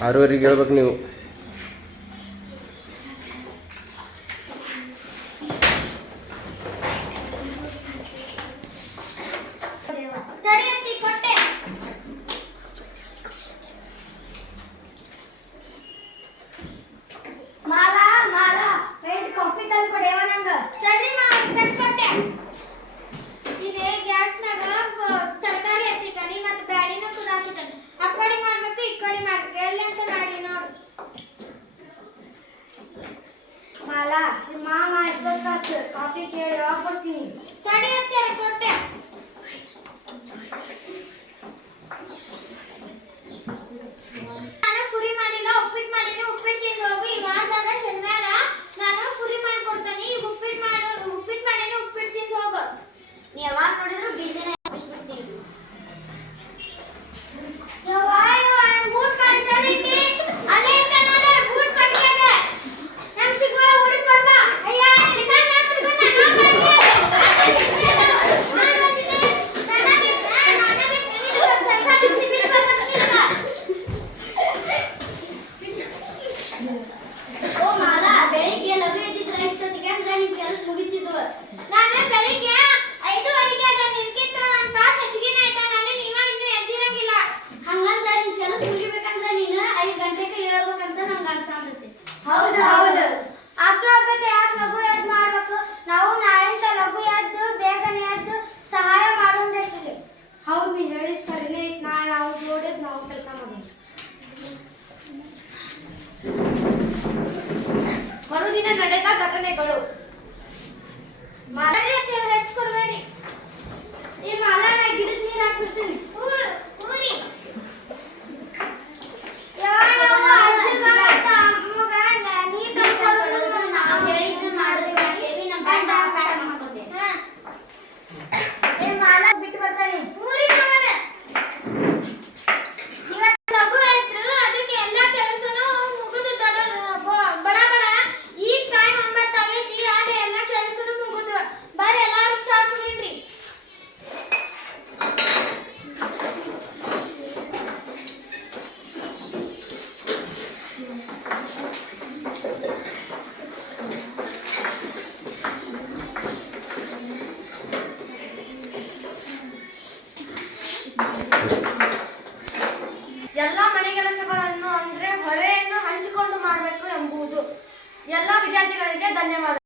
6:30ಗೆ ಹೇಳ್ಬೇಕು ನೀವು. ಕಾಫಿ ಕೇಳಿ ಹೋಗ್ಬಿಡ್ತೀನಿ. ತಡಿ ಅಂತ ಕೊಟ್ಟೆ. ನಾನು ಪುರಿ ಮಾಡಿಲ್ಲ, ಉಪ್ಪಿಟ್ಟು ಮಾಡಿಲ್ಲ. ಉಪ್ಪಿಟ್ಟು ತಿಂದು ಹೋಗು. ಈ ವಾರದಾಗ ಶನಿವಾರ ನಾನು ಪುರಿ ಮಾಡ್ಕೊಡ್ತೀನಿ. ಈಗ ಉಪ್ಪಿಟ್ಟು ಮಾಡೀನಿ, ಉಪ್ಪಿಟ್ಟು ತಿಂದು ಹೋಗು. ನೀ ಯಾವಾಗ ನೋಡಿದ್ರು ಬಿಸಿನೇ ಬಿಡ್ತೀನಿ. ಮರುದಿನ ನಡೆದ ಘಟನೆಗಳು. ಹೆಚ್ಚಿಕೊಡ್ಬೇಡಿ. ಈ ಮಾಲಾನ ಗಿಡದ ನೀರು ಹಾಕ್ಬಿಡ್ತೀನಿ. ಬಿಟ್ಟು ಬರ್ತಾನೆ. ಎಲ್ಲ ಮನೆ ಕೆಲಸಗಳನ್ನು ಅಂದ್ರೆ ಹೊರೆಯನ್ನು ಹಂಚಿಕೊಂಡು ಮಾಡಬೇಕು ಎಂಬುದು. ಎಲ್ಲ ವಿದ್ಯಾರ್ಥಿಗಳಿಗೆ ಧನ್ಯವಾದ.